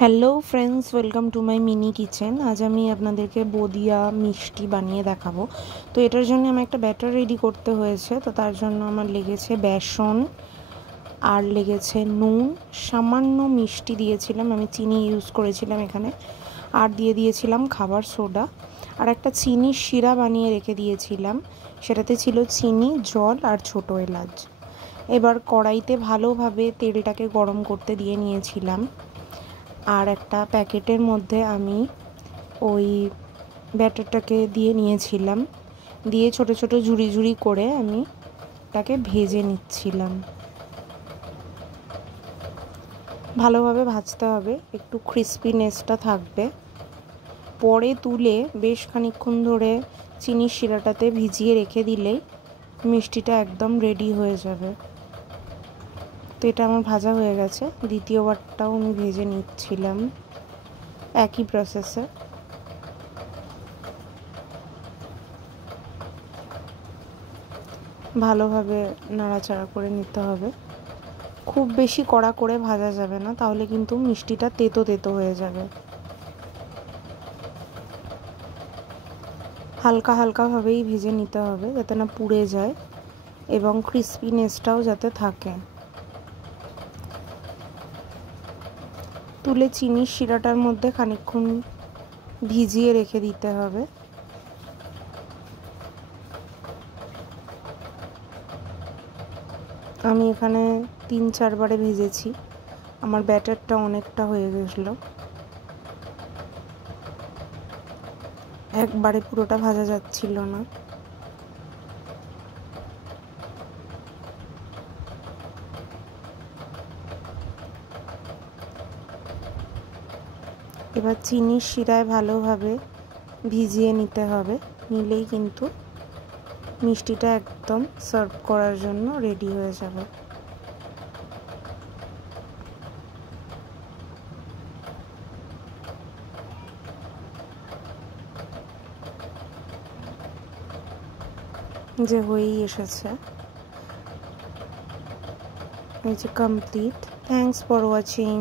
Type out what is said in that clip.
Hello friends, welcome to my mini kitchen. আজ আমি আপনাদেরকে বদিয়া মিষ্টি বানিয়ে দেখাবো। তো এটার জন্য আমার একটা ব্যাটার রেডি করতে হয়েছে। তো তার জন্য আমার লেগেছে বেসন, আর লেগেছে নুন, সামান্য মিষ্টি দিয়েছিলাম, আমি চিনি ইউজ করেছিলাম এখানে, আর দিয়ে দিয়েছিলাম খাবার সোডা, আর একটা চিনির শিরা বানিয়ে রেখে দিয়েছিলাম, সেটাতে ছিল চিনি, জল আর ছোটো এলাচ। এবার কড়াইতে ভালোভাবে তেলটাকে গরম করতে দিয়ে নিয়েছিলাম, আর একটা প্যাকেটের মধ্যে আমি ওই ব্যাটারটাকে দিয়ে নিয়েছিলাম, দিয়ে ছোট ছোট ঝুড়ি ঝুড়ি করে আমি তাকে ভেজে নিচ্ছিলাম। ভালোভাবে ভাজতে হবে, একটু ক্রিস্পিনেসটা থাকবে। পরে তুলে বেশ খানিকক্ষণ ধরে চিনির শিরাটাতে ভিজিয়ে রেখে দিলেই মিষ্টিটা একদম রেডি হয়ে যাবে। তো এটা আমার ভাজা হয়ে গেছে, দ্বিতীয়বারটাও আমি ভেজে নিচ্ছিলাম একই প্রসেসে। ভালোভাবে নাড়াচাড়া করে নিতে হবে, খুব বেশি কড়া করে ভাজা যাবে না, তাহলে কিন্তু মিষ্টিটা তেতো তেতো হয়ে যাবে। হালকা হালকাভাবেই ভেজে নিতে হবে যাতে না পুড়ে যায় এবং ক্রিস্পিনেসটাও যাতে থাকে। তুলে চিনির শিরাটার মধ্যে খানিকক্ষণ ভিজিয়ে রেখে দিতে হবে। আমি এখানে 3-4 বারে ভেজেছি, আমার ব্যাটারটা অনেকটা হয়ে গেছিলো, একবারে পুরোটা ভাজা যাচ্ছিল না। এবার চিনির শিরায় ভালোভাবে ভিজিয়ে নিতে হবে, নিলেই কিন্তু মিষ্টিটা একদম সার্ভ করার জন্য রেডি হয়ে যাবে। যে হয়েই এসেছে, এই যে কমপ্লিট। Thanks for watching.